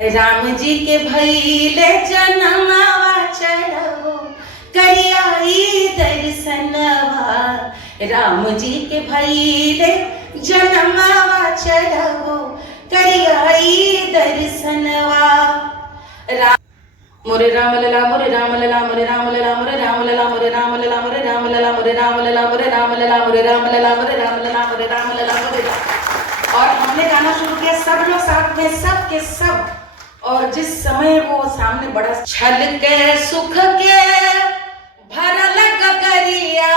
राम जी के भइले जनमवा चढ़ो करियाई दर्शनवा। राम जी के भइले जनमवा चढ़ो करियाई दर्शनवा। मोरे राम लला मोरे राम लला मोरे राम लला मोरे राम लला मोरे राम लला मोरे राम लला मोरे राम लला मोरे राम लला मोरे राम लला मोरे राम लला मोरे राम लला मोरे। और हमने गाना शुरू किया सब लोग साथ में, सब के सब। और जिस समय वो सामने बड़ा छल के सुख के भरल गगरिया,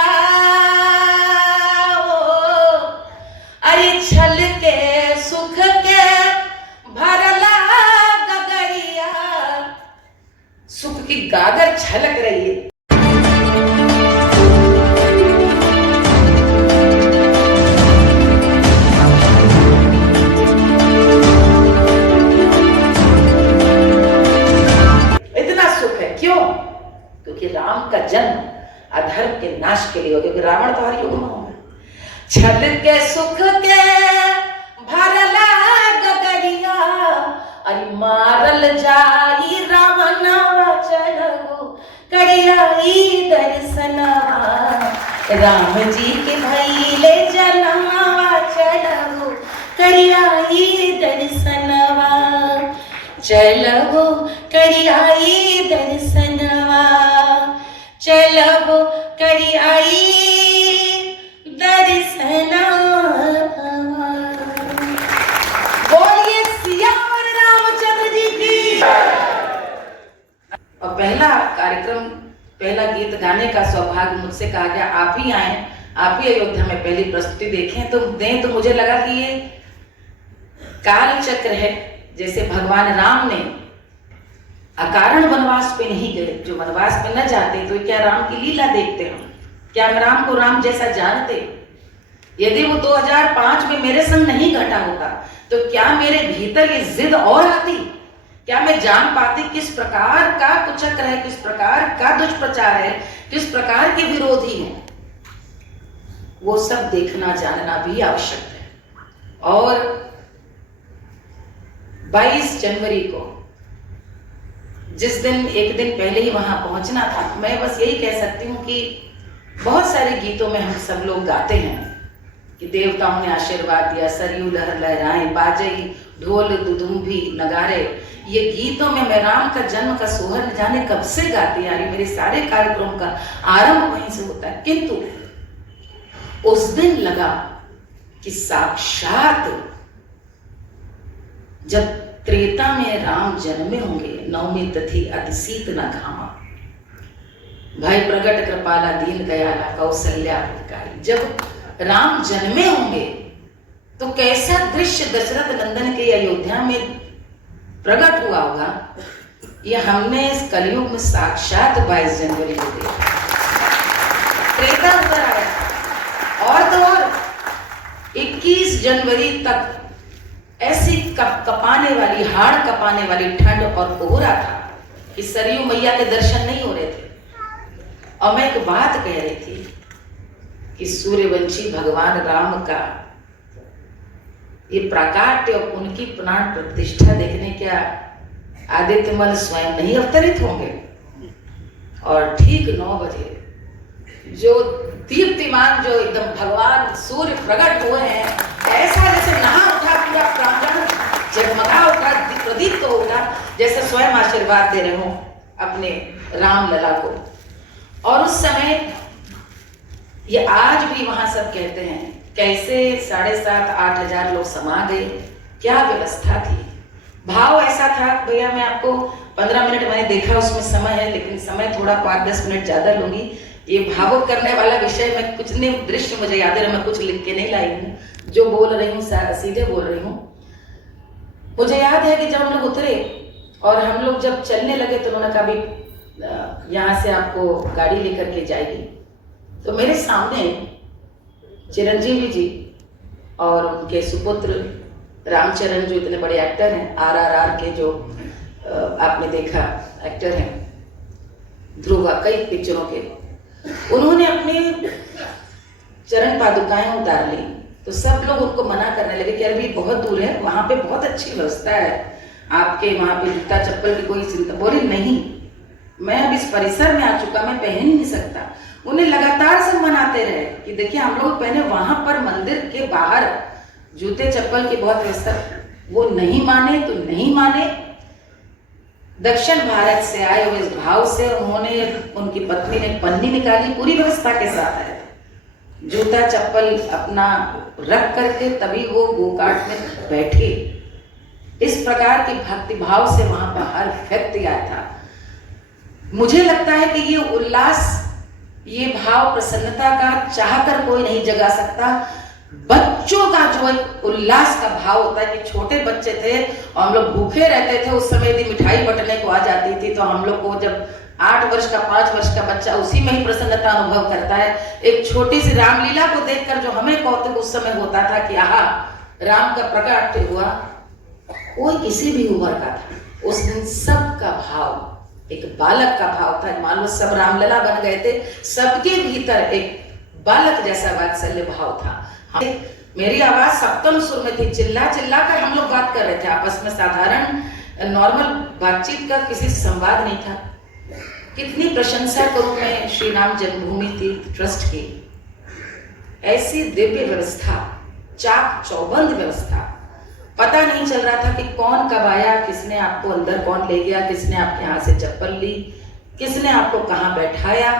अरे छल के सुख के भरल गगरिया, सुख की गागर छलक रही है। क्योंकि राम का जन्म अधर्म के नाश के लिए हो, क्योंकि रावण तो हर युग में होगा। छल के सुख के भरला गगरिया, अरे मारल जाई रावण चलो करियाई दर्शनवा। राम जी के भइले जनमवा चलो करियाई दर्शनवा। चलो करियाई दर्शनवा, चलो करियाई दर्शनवा। बोलिए सियावर रामचंद्र जी की। और पहला कार्यक्रम, पहला गीत गाने का सौभाग्य मुझसे कहा गया आप ही आए, आप ही अयोध्या में पहली प्रस्तुति देखें तो दें। तो मुझे लगा कि ये काल चक्र है, जैसे भगवान राम ने अकारण वनवास पे नहीं गए, जो वनवास पे न जाते तो क्या राम की लीला देखते हम? क्या हम राम को राम जैसा जानते? यदि वो 2005 में मेरे संग नहीं घटा होता तो क्या मेरे भीतर ये जिद और आती? क्या मैं जान पाती किस प्रकार का कुचक्र है, किस प्रकार का दुष्प्रचार है, किस प्रकार के विरोधी हैं? वो सब देखना जानना भी आवश्यक है। और 22 जनवरी को जिस दिन, एक दिन पहले ही वहां पहुंचना था, मैं बस यही कह सकती हूँ कि बहुत सारे गीतों में हम सब लोग गाते हैं कि देवताओं ने आशीर्वाद दिया, सरयू लहर लहराए, बाजई ढोल दुदुम्भी नगारे। ये गीतों में मैं राम का जन्म का सोहर न जाने कब से गाती आ रही, मेरे सारे कार्यक्रम का आरंभ वहीं से होता है। किंतु उस दिन लगा कि साक्षात जब त्रेता में राम जन्मे होंगे, नवमी तिथि अति शीत न घामा, भय प्रगट कृपाला दीन दयाला कौशल्या हितकारी। जब राम जन्मे होंगे तो कैसा दृश्य दशरथ नंदन के अयोध्या में प्रकट हुआ होगा, ये हमने इस कलयुग में साक्षात 22 जनवरी को देखा। त्रेता उतर आया और तो और 21 जनवरी तक ऐसी कपाने वाली, हाड़ कपाने वाली ठंड और कोहरा था कि सरयू मैया के दर्शन नहीं हो रहे थे। और मैं एक बात कह रही थी कि सूर्यवंशी भगवान राम का ये प्राकाट्य और उनकी प्राण प्रतिष्ठा देखने क्या आदित्यमल स्वयं नहीं अवतरित होंगे? और ठीक 9 बजे जो दीप्तिमान, जो एकदम भगवान सूर्य प्रकट हुए हैं, ऐसा जैसे नहा उठा पूरा प्रांगण जगमगा उठा, प्रदीप्त हो उठा, जैसे स्वयं आशीर्वाद दे रहे हो अपने राम लला को। और उस समय ये आज भी वहां सब कहते हैं कैसे 7,500-8 हजार लोग समा गए, क्या व्यवस्था थी। भाव ऐसा था, भैया मैं आपको 15 मिनट मैंने देखा उसमें समय है, लेकिन समय थोड़ा 5-10 मिनट ज्यादा लूंगी। ये भावुक करने वाला विषय, मैं कुछ नहीं, दृश्य मुझे याद है, मैं कुछ लिख के नहीं लाई हूँ, जो बोल रही हूँ सीधे बोल रही हूँ। मुझे याद है कि जब हम लोग उतरे और हम लोग जब चलने लगे तो उन्होंने कहा भी यहाँ से आपको गाड़ी लेकर के जाएगी। तो मेरे सामने चिरंजीवी जी और उनके सुपुत्र रामचरण, जो इतने बड़े एक्टर हैं, RRR के जो आपने देखा एक्टर हैं, ध्रुवा, कई पिक्चरों के, उन्होंने अपने चरण पादुकाएं उतार ली। तो सब लोग उनको मना करने लगे कि अरे बहुत दूर है, वहां पे बहुत अच्छी व्यवस्था है, आपके वहां पे जूता चप्पल की कोई चिंता, बोली नहीं, मैं अब इस परिसर में आ चुका, मैं पहन ही नहीं सकता। उन्हें लगातार से मनाते रहे कि देखिए हम लोग पहने, वहां पर मंदिर के बाहर जूते चप्पल की बहुत व्यवस्था। वो नहीं माने तो नहीं माने। दक्षिण भारत से आए हुए इस भाव से उन्होंने, उनकी पत्नी ने पन्नी निकाली, पूरी व्यवस्था के साथ आए थे, जूता चप्पल अपना रख करके तभी वो गोकाट में बैठे। इस प्रकार की भक्ति भाव से वहां पर हर व्यक्ति आया था। मुझे लगता है कि ये उल्लास, ये भाव प्रसन्नता का चाहकर कोई नहीं जगा सकता। बच्चों का जो एक उल्लास का भाव होता है कि छोटे बच्चे थे और हम लोग भूखे रहते थे, उस समय यदि मिठाई बंटने को आ जाती थी तो हम लोग को, जब 8 वर्ष का 5 वर्ष का बच्चा उसी में ही प्रसन्नता अनुभव करता है। एक छोटी सी रामलीला को देखकर जो हमें कौतुक उस समय होता था कि आहा, राम का प्रकट हुआ, कोई किसी भी उम्र का था। उस दिन सबका भाव एक बालक का भाव था। मान लो सब रामलला बन गए थे, सबके भीतर एक बालक जैसा वात्सल्य भाव था। मेरी आवाज सप्तम सुर में थी, चिल्ला चिल्ला कर हम लोग बात कर रहे थे आपस में, साधारण नॉर्मल बातचीत का किसी से संवाद नहीं था। कितनी प्रशंसा करूं मैं श्री राम जन्मभूमि तीर्थ ट्रस्ट की, ऐसी दिव्य व्यवस्था, चाक चौबंद व्यवस्था। पता नहीं चल रहा था कि कौन कब आया, किसने आपको अंदर कौन ले गया, किसने आपके हाथ से चप्पल ली, किसने आपको कहां बैठाया।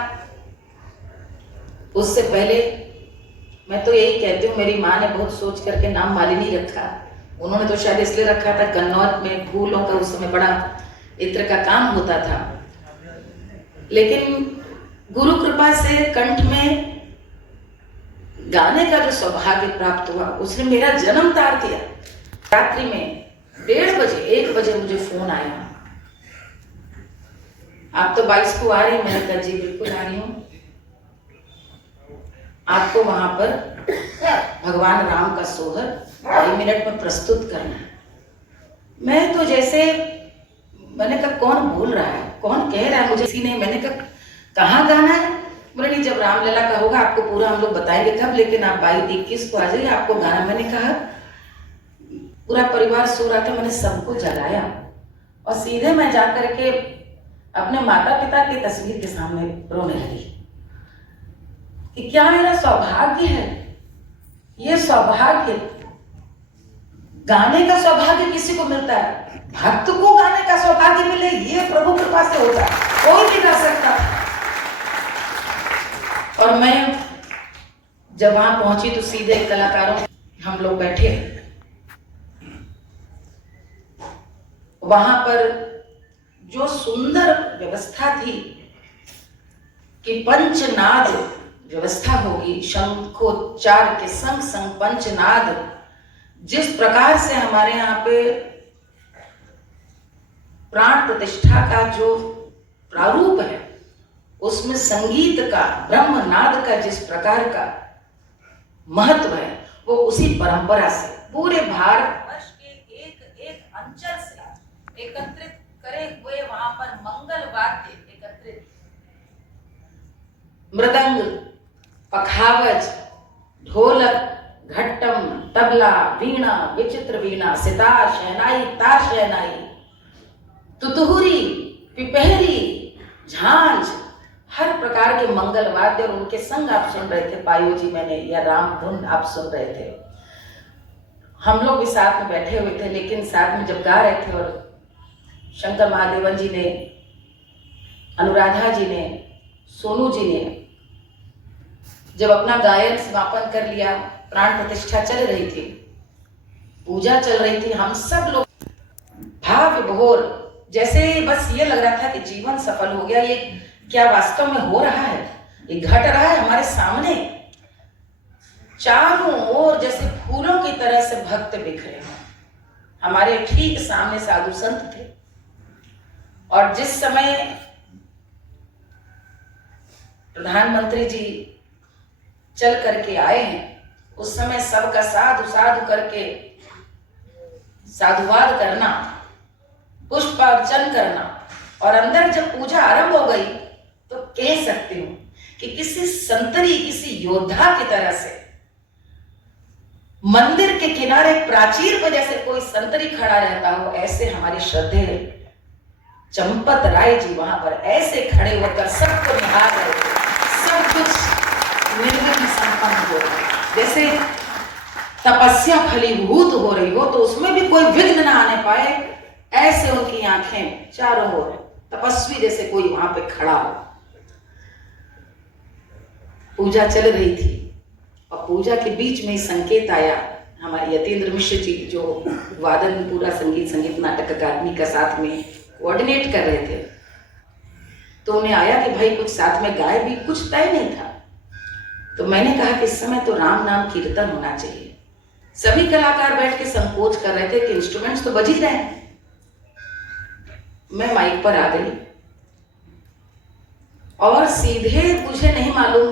उससे पहले मैं तो यही कहती हूँ, मेरी माँ ने बहुत सोच करके नाम मालिनी रखा। उन्होंने तो शायद इसलिए रखा था, कन्नौज में फूलों का उस समय बड़ा इत्र का काम होता था, लेकिन गुरु कृपा से कंठ में गाने का जो सौभाग्य प्राप्त हुआ, उसने मेरा जन्म तार दिया। रात्रि में 1:30 बजे 1 बजे मुझे फोन आया, आप तो 22 को आ रही हैं। मैंने कहा जी बिल्कुल आ रही हूँ, आपको वहां पर भगवान राम का सोहर 2 मिनट में प्रस्तुत करना है। मैं तो जैसे, मैंने कहा कौन बोल रहा है, कौन कह रहा है मुझे, किसी ने। मैंने कहा कहाँ गाना है? बोले नहीं, जब रामलला का होगा आपको पूरा हम लोग बताएंगे कब, लेकिन आप 22-21 को आ जाइए, आपको गाना। मैंने कहा, पूरा परिवार सो रहा था, मैंने सबको जगाया और सीधे मैं जाकर के अपने माता पिता की तस्वीर के सामने रोने लगी कि क्या मेरा सौभाग्य है, ये सौभाग्य, गाने का सौभाग्य किसी को मिलता है, भक्त को गाने का सौभाग्य मिले, ये प्रभु कृपा से होता है, कोई भी कर सकता। और मैं जब वहां पहुंची तो सीधे कलाकारों हम लोग बैठे, वहां पर जो सुंदर व्यवस्था थी कि पंचनाद व्यवस्था होगी, शंखोच्चार के संग संग पंचनाद, जिस प्रकार से हमारे यहाँ पे प्राण प्रतिष्ठा का जो प्रारूप है, उसमें संगीत का, ब्रह्मनाद का जिस प्रकार का महत्व है, वो उसी परंपरा से पूरे भारतवर्ष के एक एक अंचल से एकत्रित करे हुए वहां पर मंगल वाद्य एकत्रित, मृदंग, पखावज, ढोलक, घट्टम, तबला, वीणा, विचित्र वीणा, सितार, शहनाई, तार शहनाई, तुतुहुरी, पिपहरी, झांझ, हर प्रकार के मंगल वाद्य, और उनके संग आप सुन रहे थे पायो जी मैंने, या राम धुन आप सुन रहे थे। हम लोग भी साथ में बैठे हुए थे, लेकिन साथ में जब गा रहे थे और शंकर महादेवन जी ने, अनुराधा जी ने, सोनू जी ने जब अपना गायन समापन कर लिया, प्राण प्रतिष्ठा चल रही थी, पूजा चल रही थी, हम सब लोग भाव विभोर, जैसे बस ये लग रहा था कि जीवन सफल हो गया। ये क्या वास्तव में हो रहा है, ये घट रहा है हमारे सामने। चारों ओर जैसे फूलों की तरह से भक्त बिखरे हैं। हमारे ठीक सामने साधु संत थे, और जिस समय प्रधानमंत्री जी चल करके आए हैं, उस समय सबका साधु साधु करके साधुवाद करना, पुष्पार्चन करना, और अंदर जब पूजा आरंभ हो गई तो कह सकती हूं कि किसी संतरी, किसी योद्धा की तरह से मंदिर के किनारे प्राचीर पर जैसे कोई संतरी खड़ा रहता हो, ऐसे हमारे श्रद्धेय चंपत राय जी वहां पर ऐसे खड़े होकर सबको निहार रहे थे। सब कुछ निर्विघ्न संपन्न हो रहा है, जैसे तपस्या फलीभूत हो रही हो तो उसमें भी कोई विघ्न ना आने पाए, ऐसे उनकी आंखें चारों ओर तपस्वी जैसे कोई वहां पे खड़ा हो। पूजा चल रही थी और पूजा के बीच में संकेत आया। हमारे यतेंद्र मिश्र जी जो वादन पूरा संगीत नाटक अकादमी का साथ में कोऑर्डिनेट कर रहे थे, तो उन्हें आया कि भाई कुछ साथ में गाए भी, कुछ तय नहीं था। तो मैंने कहा कि इस समय तो राम नाम कीर्तन होना चाहिए। सभी कलाकार बैठ के संकोच कर रहे थे कि इंस्ट्रूमेंट्स तो बज ही रहे हैं। मैं माइक पर आ गई और सीधे मुझे नहीं मालूम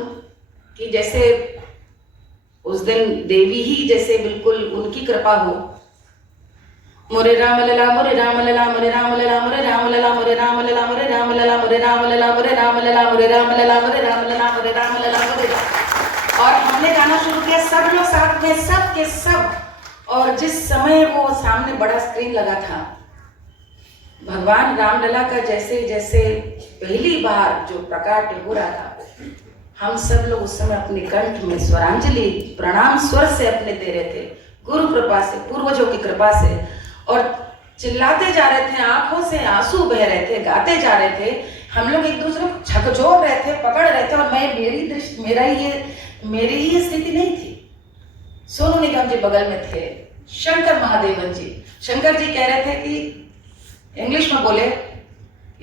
कि जैसे उस दिन देवी ही जैसे बिल्कुल उनकी कृपा हो, मोरे राम लला मोरे राम लला मोरे राम लला मोरे राम लला मोरे राम लला मोरे राम लला मोरे राम लला मोरे राम लला मोरे राम लला मोरे राम लला मोरे राम लला मोरे। और हमने गाना शुरू किया, सब लोग साथ में, सब के सब। और जिस समय वो सामने बड़ा स्क्रीन लगा था, भगवान रामलला का जैसे जैसे पहली बार जो प्रकाट हो रहा था, हम सब लोग उस समय अपने कंठ में स्वरांजलि प्रणाम स्वर से अपने दे रहे थे, गुरु कृपा से, पूर्वजों की कृपा से, और चिल्लाते जा रहे थे, आंखों से आंसू बह रहे थे, गाते जा रहे थे। हम लोग एक दूसरे को झकझोर रहे थे, पकड़ रहे थे। और मेरी ही स्थिति नहीं थी। सोनू निगम जी बगल में थे, शंकर महादेवन जी। शंकर जी कह रहे थे कि इंग्लिश में बोले,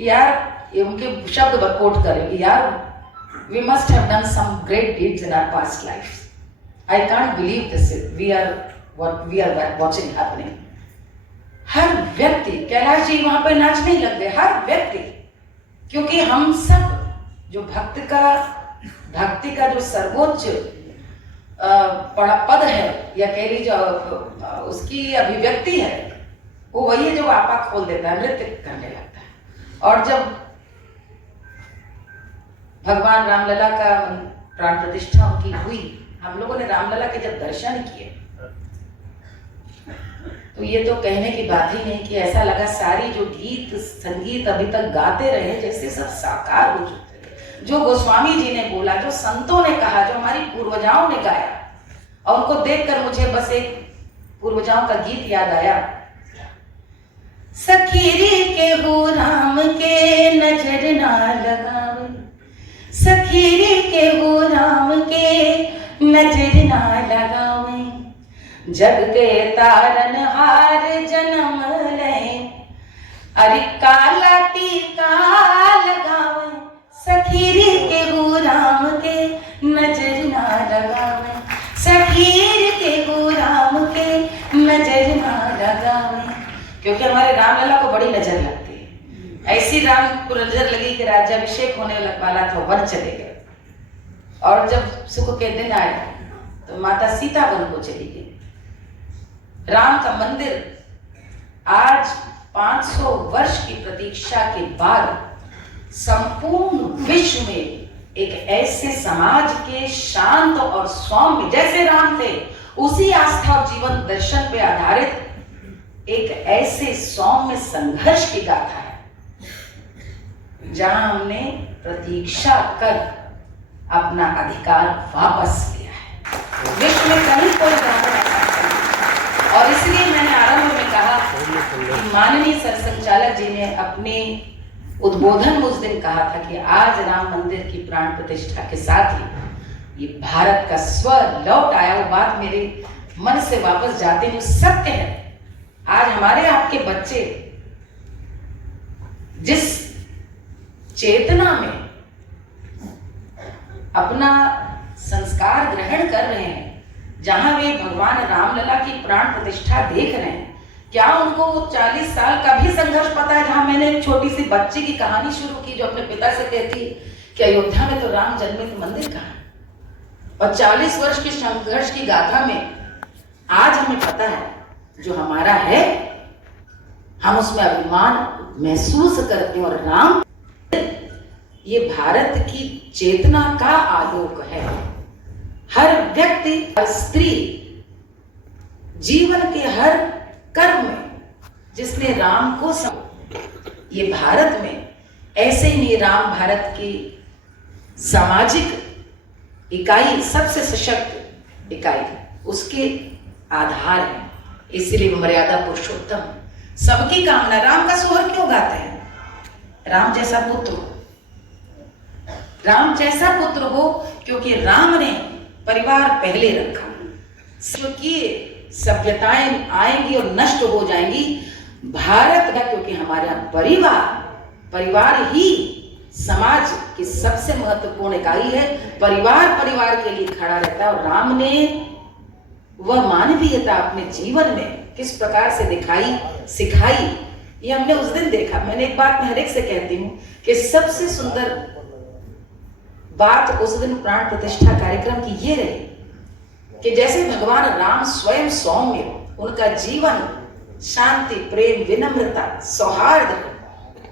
यार ये उनके शब्द कोट करें, यार we must have done some great deeds in our past lives. I can't believe this is what we are watching happening. हर व्यक्ति, कैलाश जी वहां पर नाचने ही लग गए, हर व्यक्ति, क्योंकि हम सब जो भक्ति का जो सर्वोच्च पद है, या कह लीजिए उसकी अभिव्यक्ति है, वो वही है जो आपा खोल देता है, नृत्य करने लगता है। और जब भगवान रामलला का प्राण प्रतिष्ठा उनकी हुई, हम लोगों ने रामलला के जब दर्शन किए, तो ये तो कहने की बात ही नहीं कि ऐसा लगा सारी जो गीत संगीत अभी तक गाते रहे जैसे सब साकार हो चुके थे। जो गोस्वामी जी ने बोला, जो संतों ने कहा, जो हमारी पूर्वजाओं ने गाया, और उनको देखकर मुझे बस एक पूर्वजाओं का गीत याद आया। सखीरी के हो राम के नजर ना लगावे, सखीरी के हो राम के नजर ना लगावे, जग के तारन हार जन्म ले, अरे काला टीका लगावे, सखीरी के हो राम के नजर ना लगावे, सखीर के हो राम के नजर ना लगावे। क्योंकि हमारे रामलला को बड़ी नजर लगती है। ऐसी राम को नजर लगी कि राज्याभिषेक होने वाला था, वन चले गए। और जब सुख के दिन आए तो माता सीता वन को चली गई। राम का मंदिर आज 500 वर्ष की प्रतीक्षा के बाद संपूर्ण विश्व में एक ऐसे समाज के शांत और सौम्य, जैसे राम थे उसी आस्था और जीवन दर्शन पे आधारित एक ऐसे सौम्य संघर्ष की गाथा है, जहां हमने प्रतीक्षा कर अपना अधिकार वापस लिया है। विश्व में कहीं कोई रावण ऐसा नहीं। और इसलिए मैंने आरंभ में कहा कि माननीय सरसंचालक जी ने अपने उद्बोधन में उस दिन कहा था कि आज राम मंदिर की प्राण प्रतिष्ठा के साथ ही ये भारत का स्व लौट आया। वो बात मेरे मन से वापस जाते हुए सत्य है। आज हमारे आपके बच्चे जिस चेतना में अपना संस्कार ग्रहण कर रहे हैं, जहां वे भगवान रामलला की प्राण प्रतिष्ठा देख रहे हैं, क्या उनको 40 साल का भी संघर्ष पता है? जहां मैंने एक छोटी सी बच्ची की कहानी शुरू की जो अपने पिता से कहती कि अयोध्या में तो राम जन्मे तो मंदिर कहाँ, और 40 वर्ष की संघर्ष की गाथा में आज हमें पता है जो हमारा है, हम उसमें अभिमान महसूस करते हैं। और राम ये भारत की चेतना का आलोक है। हर व्यक्ति, हर स्त्री जीवन के हर कर्म में जिसने राम को ये भारत में ऐसे ही नहीं, राम भारत की सामाजिक इकाई, सबसे सशक्त इकाई, उसके आधार है। इसलिए मर्यादा पुरुषोत्तम, सबकी कामना। राम का सोहर क्यों गाते हैं? राम जैसा पुत्र हो, राम जैसा पुत्र हो, क्योंकि राम ने परिवार पहले रखा। क्योंकि सभ्यताएं आएंगी और नष्ट हो जाएंगी, भारत का, क्योंकि हमारा परिवार ही समाज की सबसे महत्वपूर्ण इकाई है। परिवार के लिए खड़ा रहता है। और राम ने वह मानवीयता अपने जीवन में किस प्रकार से सिखाई, ये हमने उस दिन देखा। मैंने एक बात मैं हर एक से कहती हूँ कि सबसे सुंदर बात उस दिन प्राण प्रतिष्ठा कार्यक्रम की ये रही कि जैसे भगवान राम स्वयं सौम्य, उनका जीवन शांति, प्रेम, विनम्रता, सौहार्द,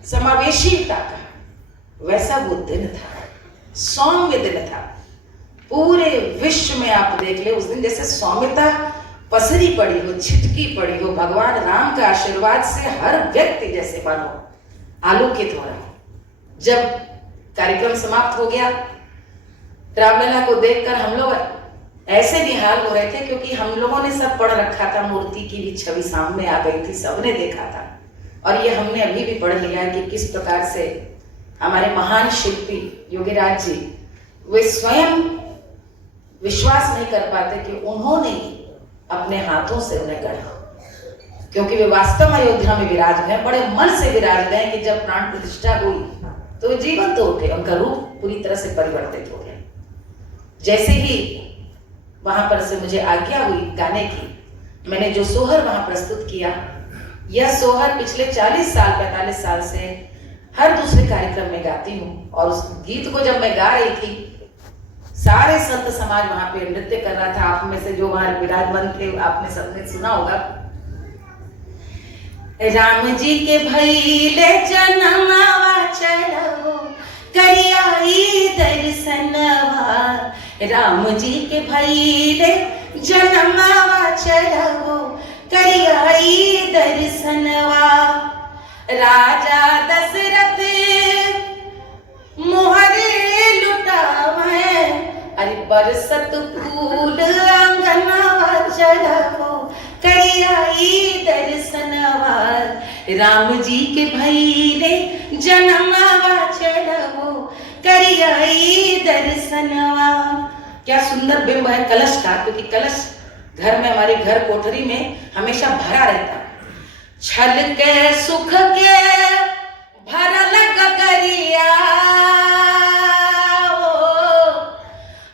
समावेशीता का, वैसा वो दिन था, सौम्य दिन था। पूरे विश्व में आप देख ले, उस दिन जैसे सौम्यता पसरी पड़ी हो, छिटकी पड़ी हो। भगवान राम का आशीर्वाद से हर व्यक्ति जैसे मानो आलोकित हो रहा है। जब कार्यक्रम समाप्त हो गया, रामलला को देखकर हम लोग ऐसे निहाल हो रहे थे, क्योंकि हम लोगों ने सब पढ़ रखा था, मूर्ति की भी छवि सामने आ गई थी, सबने देखा था। और ये हमने अभी भी पढ़ लिया है कि किस प्रकार से हमारे महान शिल्पी योगीराज जी, वे स्वयं विश्वास नहीं कर पाते कि उन्होंने अपने हाथों से उन्हें गढ़ा, क्योंकि वे वास्तव में अयोध्या में विराज गए, बड़े मन से विराज गए कि जब प्राण प्रतिष्ठा हुई तो वे जीवंत हो गए, उनका रूप पूरी तरह से परिवर्तित हो गया। जैसे ही वहां पर से मुझे आज्ञा हुई गाने की, मैंने जो सोहर वहां प्रस्तुत किया, यह सोहर पिछले 40 साल 45 साल से हर दूसरे कार्यक्रम में गाती हूँ। और उस गीत को जब मैं गा रही थी, सारे संत समाज वहां पे नृत्य कर रहा था। आप में से जो वहां विराजमान थे, आपने सबने सुना होगा, राम जी के भइले जनमवा चलो करियाई दर्शनवा, राम जी के भइले जनमवा चलो करियाई दर्शनवा, राजा दशरथ मोहरे लुटावे, अरे बरसत फूल आंगनवा चढ़ो करियाई दर्शनवा, राम जी के भइले जनमवा चढ़ो करियाई दर्शनवा। क्या सुंदर बिंब है कलश का, क्योंकि कलश घर में, हमारे घर कोठरी में हमेशा भरा रहता। छल के सुख के भरल गगरिया,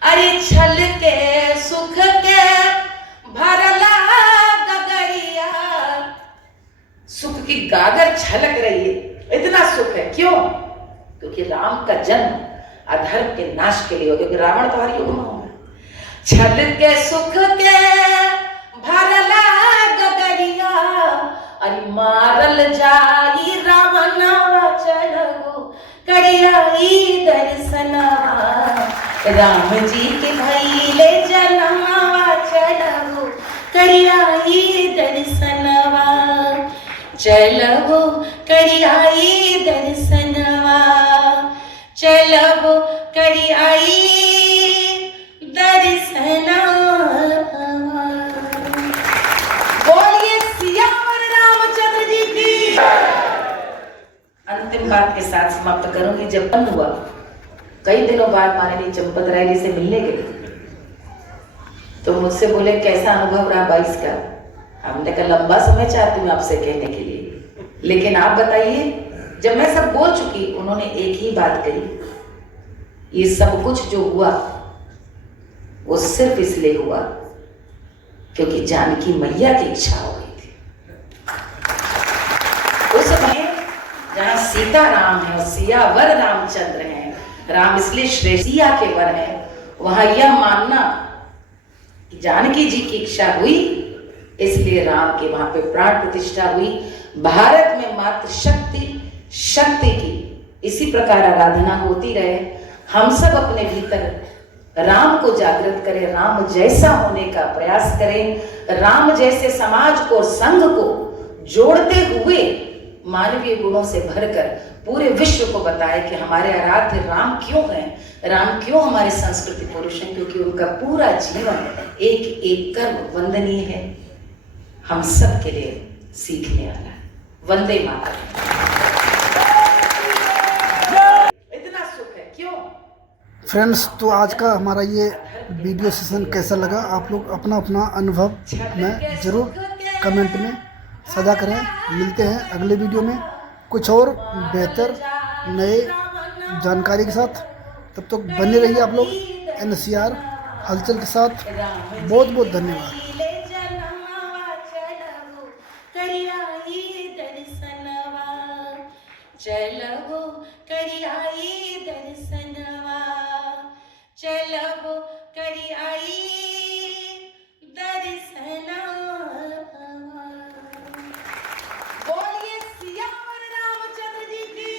अरे छल के सुख के भरला गगरिया, सुख की गागर छलक रही है, इतना सुख है। क्यों? क्योंकि राम का जन्म अधर्म के नाश के लिए हो, क्योंकि रावण तो हर युग में होगा। छल के सुख के भरला गगरिया, अरे मारल जाई रावणवा चलो करियाई दर्शनवा, राम जी के भइले जनमवा चलो करियाई दर्शनवा, चलो करियाई दर्शनवा, चलो करियाई दर्शनवा। बोलिए सियावर रामचंद्र जी की। अंतिम बात के साथ समाप्त करूंगी। जब बंद हुआ, कई दिनों बाद माननीय चंपत राय जी से मिलने गए, तो मुझसे बोले कैसा अनुभव रहा 22 का। हमने कहा लंबा समय चाहती हूँ आपसे कहने के लिए, लेकिन आप बताइए। जब मैं सब बोल चुकी, उन्होंने एक ही बात कही, ये सब कुछ जो हुआ वो सिर्फ इसलिए हुआ क्योंकि जानकी मैया की इच्छा हो गई थी। उस समय जहाँ सीता राम है और सियावर रामचंद्र हैं, राम इसलिए श्रेष्ठ सिया के वर है, वहां यह मानना कि जानकी जी की इच्छा हुई, इसलिए राम के वहां पे प्राण प्रतिष्ठा हुई। भारत में मात्र शक्ति की इसी प्रकार आराधना होती रहे। हम सब अपने भीतर राम को जागृत करें, राम जैसा होने का प्रयास करें, राम जैसे समाज को, संघ को जोड़ते हुए मानवीय गुणों से भरकर पूरे विश्व को बताए कि हमारे आराध्य राम क्यों हैं, राम क्यों हमारे संस्कृति पुरुष हैं, क्योंकि उनका पूरा जीवन एक एक कर्म वंदनीय है, हम सब के लिए सीखने वाला है। वंदे मातरम। इतना सुख है क्यों? फ्रेंड्स, तो आज का हमारा ये वीडियो सेशन कैसा लगा, आप लोग अपना अपना अनुभव में ज़रूर कमेंट में साझा करें। मिलते हैं अगले वीडियो में कुछ और बेहतर नए जानकारी के साथ। तब तक बने रहिए आप लोग NCR हलचल के साथ। बहुत बहुत धन्यवाद। चलबो करियाई दर्शनवा, चलबो करियाई दर्शनवा। बोलिए सियावर रामचंद्र जी की।